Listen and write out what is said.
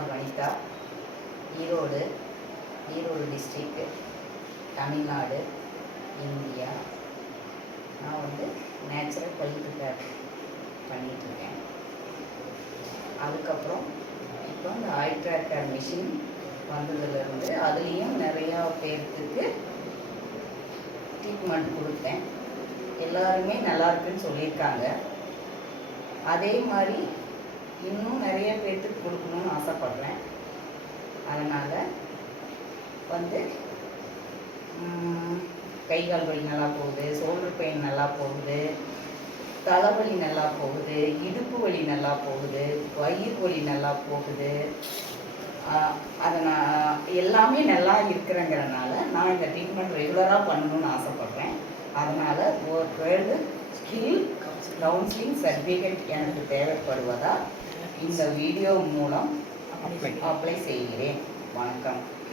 R Vanitha, Erode district, Tamil Nadu, India. நான் வந்து natural பல்லிட்டு care பண்ணிகிட்ருக்கேன். அதுக்கப்புறம் இப்போ இந்த ஆயில் ட்ராக்கர் மிஷின் வந்ததுலேருந்து அதுலேயும் நிறையா பேர்த்துக்கு ட்ரீட்மெண்ட் கொடுத்தேன். எல்லாருமே நல்லா இருக்குன்னு சொல்லியிருக்காங்க. அதே மாதிரி இன்னும் நிறைய பேர்த்துக்கு கொடுக்கணும்னு ஆசைப்பட்றேன். அதனால் வந்து கை கால் வலி நல்லா போகுது, ஷோல்டர் பெயின் நல்லா போகுது, தலைவலி நல்லா போகுது, இடுப்பு வலி நல்லா போகுது, வயிறு வலி நல்லா போகுது. அதை நான் எல்லாமே நல்லா இருக்கிறேங்கிறனால நான் இந்த ட்ரீட்மெண்ட் ரெகுலராக பண்ணணும்னு ஆசைப்பட்றேன். அதனால் ஒரு வேர்ல்டு ஸ்கில் கவுன்சிலிங் சர்டிஃபிகேட் எனக்கு தேவைப்படுவதால் இந்த வீடியோ மூலம் அப்ளை செய்கிறேன். வணக்கம்.